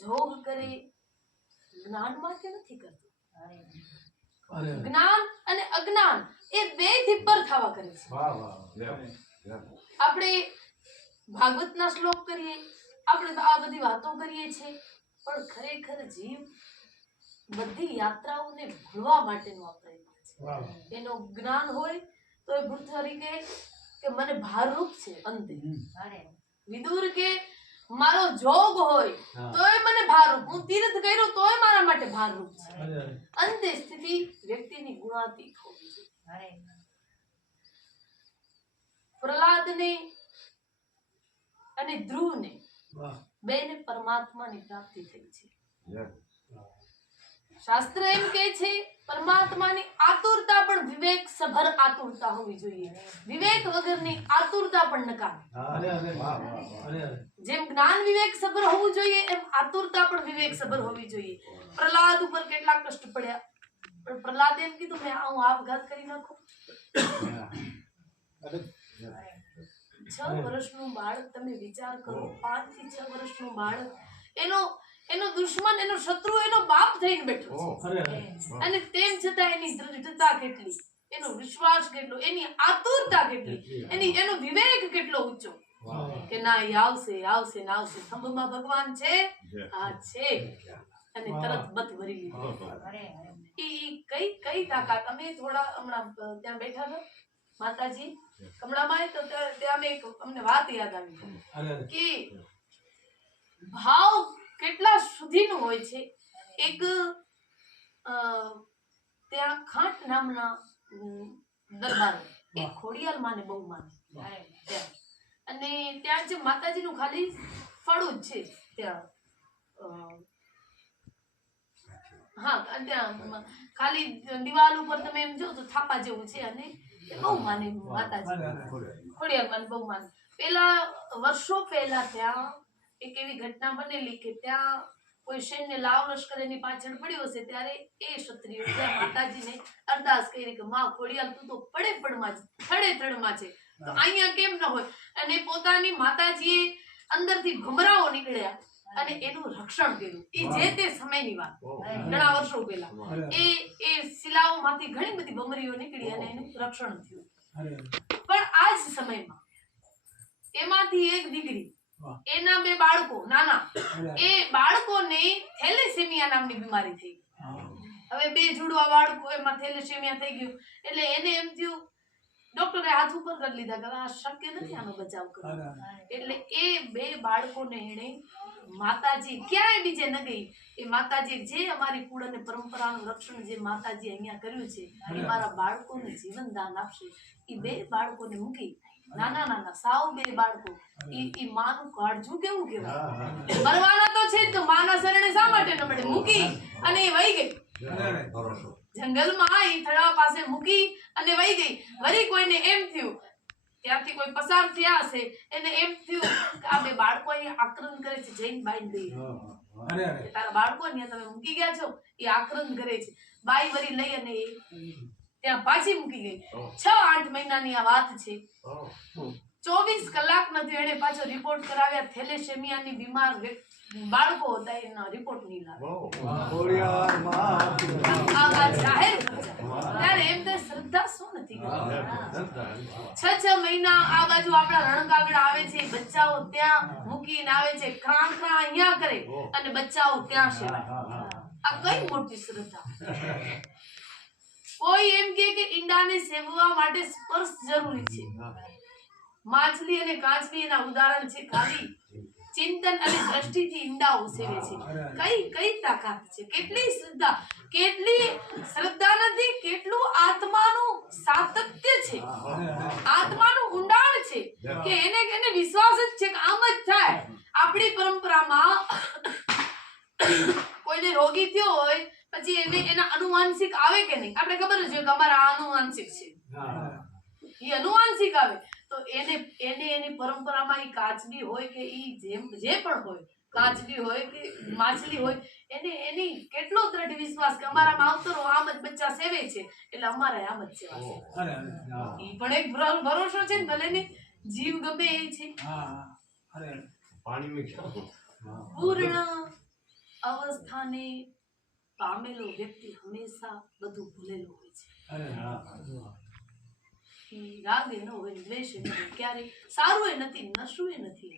જોગ કરે જ્ઞાન માટે નથી કરતું. જ્ઞાન અને અજ્ઞાન એ બે ધીપર થવા કરે છે. વાહ વાહ આપણે ભાગવતના શ્લોક કરીએ આપણે આ બધી વાતો કરીએ છીએ પણ ખરેખર જીવ બધી યાત્રાઓને ભૂલવા માટેનો આ પ્રયત્ન છે. એનો જ્ઞાન હોય તો એ ભૂત તરીકે કે મને ભારરૂપ છે અંતે. વિદુર કે મારો જોગ હોય તોય મને ભારરૂપ હું તીર્થ કર્યું તોય મારા માટે ભારરૂપ છે. અંતે સ્થિતિ વ્યક્તિની ગુણાતીત હોવી જોઈએ. પ્રહલાદને અને ધ્રુવને બેને પરમાત્માની પ્રાપ્તિ થઈ છે. શાસ્ત્ર એમ કહે છે પરમાત્માની આતુરતા પણ વિવેક સભર આતુરતા હોવી જોઈએ. વિવેક વગરની આતુરતા પણ નકામી. જેમ જ્ઞાન વિવેક સભર હોવું જોઈએ એમ આતુરતા પણ વિવેક સભર હોવી જોઈએ. પ્રહલાદ ઉપર કેટલા કષ્ટ પડ્યા. પણ પ્રહલાદ એમ કીધું મેં હું આપઘાત કરી નાખું. છ વર્ષનું બાળક તમે વિચાર કરો પાંચથી છ વર્ષનું બાળક. એનો એનો દુશ્મન એનો શત્રુ એનો થઈને બેઠો છે. અને તેમ છતાં એની દ્રઢતા કેટલી? એનો વિશ્વાસ કેટલો? એની આતુરતા કેટલી? એની એનો વિવેક કેટલો ઊંચો. કે ના એ આવશે આવશે ને આવશે. સ્તંભમાં ભગવાન છે? હા છે. અને તરત બત ભરી લીધી. ઈ ઈ કઈ કઈ કાકા? તમે થોડા હમણાં ત્યાં બેઠા છો? માતાજી? કમળામાં તો ત્યાં એક અમને વાત યાદ આવી. કે ભાવ કેટલા સુધીનો હોય છે? એક ત્યાં ખાંટ નામના દરબાર એ ખોડિયાર માને બહુ માને. અને ત્યાં જે માતાજીનું ખાલી ફળું જ છે ત્યાં. હા ત્યાં ખાલી દિવાલ ઉપર તમે એમ જો તો થાપા જેવું છે અને બહુ માને માતાજી. ખોડિયાર. માને બહુ માને. પેલા વર્ષો પહેલા ત્યાં એક એવી ઘટના બનેલી કે ત્યાં કોઈ સૈન્ય લાવ લશ્કર એની પાછળ પડ્યો હશે ત્યારે એ ક્ષત્રિય માતાજીને અરદાસ કરી કે માં ખોડિયાલ તું તો પડે પડમાં છે થડે થડમાં છે. તો અહીંયા કેમ ન હોય? અને પોતાની માતાજીએ અંદરથી ભમરાઓ નીકળ્યા અને એનું રક્ષણ કર્યું. એ જે તે સમયની વાત. ઘણા વર્ષો પહેલા. એ એ શિલાઓમાંથી ઘણી બધી ભમરીઓ નીકળી અને એનું રક્ષણ થયું. પણ આ જ સમયમાં એમાંથી એક દીકરી. એના બે બાળકો નાના. એ બાળકોને થેલેસેમિયા નામની બીમારી થઈ. હવે બે જુડવા બાળકો એમાં થેલેસેમિયા થઈ ગયું. એટલે એને એમ થયું ડોક્ટરે હાથ ઉપર કરી લીધા કે આ શક્ય નથી આનો બચાવ કરવો. એટલે એ બે બાળકોને એણે માતાજી ક્યાંય બીજે ન ગઈ. એ માતાજી જે અમારી કુળ અને પરંપરાનું રક્ષણ જે માતાજી અહીંયા કર્યું છે એ મારા બાળકોને જીવન દાન આપશે. એ બે બાળકોને મૂકી નાના નાના સાવ બે બાળકો. ઈ ઈ માનું કાળજું કેવું કેવું. મરવાના તો છે તો માના શરણે શા માટે ન મળે? મૂકી અને એ વહી ગઈ. જંગલમાં એ થડા પાસે મૂકી અને વહી ગઈ. વળી કોઈને એમ થયું ત્યાંથી કોઈ પસાર થયા હશે એને એમ થયું કે આ બે બાળકો અહીં આક્રમણ કરે છે જૈન બાઈ કે તારા બાળકો અહીંયા તમે મૂકી ગયા છો એ આક્રમણ કરે છે. બાઈ વળી લઈ અને એ ત્યાં પાછી મૂકી ગઈ. છ આઠ મહિનાની આ વાત છે. ચોવીસ કલાક નથી એને પાછો રિપોર્ટ કરાવ્યા. થેલેસેમિયાની બીમાર બાળકો હતા એના રિપોર્ટ નહીં લાવ્યા. ઓહ. આ વાત જાહેર ત્યારે એમ તો શ્રદ્ધા શું નથી છ છ મહિના આ બાજુ આપણા રણકાગળ આવે છે. બચ્ચાઓ ત્યાં મૂકીને આવે છે. ક્રાં ક્રાં અહીંયા કરે અને બચ્ચાઓ ત્યાં સેવાય. આ કઈ મોટી શ્રદ્ધા? કે ઈંડાને સેવવા માટે સ્પર્શ જરૂરી છે. માછલી અને કાચલી એના ઉદાહરણ છે. ખાલી ચિંતન અને દ્રષ્ટિથી ઈંડાઓ સેવે છે. કઈ કઈ તાકાત છે? કેટલી શ્રદ્ધા કેટલી શ્રદ્ધા નથી, કેટલું આત્માનું સાતત્ય છે? આત્માનું ઊંડાણ છે કે એને એને વિશ્વાસ જ છે કે આમ જ થાય. આપણી પરંપરામાં કોઈને રોગી થયો હોય પછી એને એના અનુવાંશિક આવે કે નહીં? આપણે ખબર જ હોય કે અમારા આ અનુવાંશિક છે. એ અનુવાંશિક આવે. તો એને એને એની પરંપરામાં એ કાચબી હોય કે એ જેમ જે પણ હોય કાચબી હોય કે માછલી હોય એને એની કેટલો દ્રઢ વિશ્વાસ કે અમારા માવતરો આમ જ બચ્ચા સેવે છે એટલે અમારે આમ જ સેવા છે. અરે અરે હા. ઈ પણ એક ભરો- ભરોસો છે ને ભલે ને જીવ ગમે એ છે. હા અરે. અરે પાણીમાં ક્યાં? પૂર્ણ અવસ્થાને પામેલો વ્યક્તિ હંમેશા બધું ભૂલેલો હોય છે. રાગ એનો હોય દ્વેષ એનો હોય ક્યારે સારું એ નથી. નશું એ નથી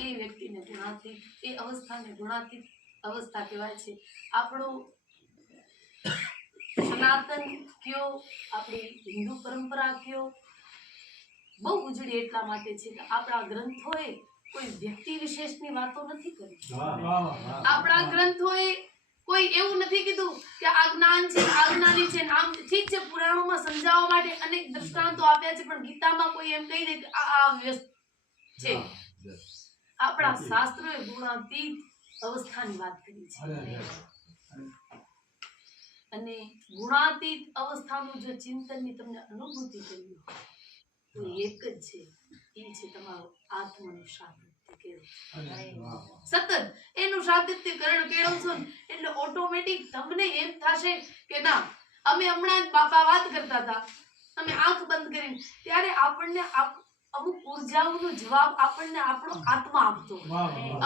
એ વ્યક્તિને ગુણાતીત એ અવસ્થાને ગુણાતીત અવસ્થા કહેવાય છે. આપણો સનાતન કયો આપણી હિન્દુ પરંપરા કયો બહુ ઉજળી એટલા માટે છે કે આપણા ગ્રંથોએ કોઈ વ્યક્તિ વિશેષની વાતો નથી કરી. આપણા ગ્રંથોએ કોઈ એવું નથી કીધું કે આ જ્ઞાન છે આ જ્ઞાની છે આમ ઠીક છે પુરાણોમાં સમજાવવા માટે અનેક દ્રષ્ટાંતો આપ્યા છે પણ ગીતામાં કોઈ એમ કહી દે કે આ વ્યસ્ત છે. આપણા શાસ્ત્રોએ ગુણાતીત અવસ્થાની વાત કરી છે. અને ગુણાતીત અવસ્થાનું જો ચિંતનની તમને અનુભૂતિ કરી તો એક જ છે એ છે તમારો આત્મનું કેળવવું. સતત સાતત્યકરણ કેળવશો એટલે ઓટોમેટિક તમને એમ થશે કે ના અમે હમણાં જ બાપા વાત કરતા હતા. અમે આંખ બંધ કરીને. ત્યારે આપણને અમુક ઉર્જાઓનો જવાબ આપણને આપણો આત્મા આપતો.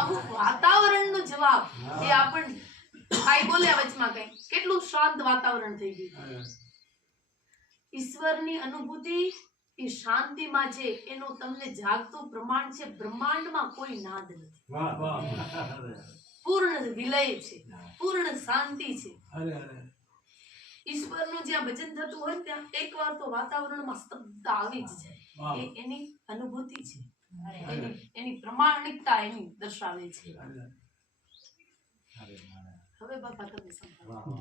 અમુક વાતાવરણનો જવાબ એ આપણને ભાઈ બોલ્યા વચમાં કઈ. કેટલું શાંત વાતાવરણ થઈ ગયું. ઈશ્વરની અનુભૂતિ એ શાંતિમાં છે એનું તમને જાગતું પ્રમાણ છે બ્રહ્માંડમાં કોઈ નાદ નથી. વાહ. વાહ. પૂર્ણ વિલય છે પૂર્ણ શાંતિ છે. ઈશ્વરનું ઈશ્વરનું જ્યાં ભજન થતું હોય ત્યાં એકવાર તો વાતાવરણમાં સ્તબ્ધતા આવી જ જાય. એ એની અનુભૂતિ છે. એની એની પ્રમાણિકતા એની દર્શાવે છે. હવે બાપા તમે સંભાળો.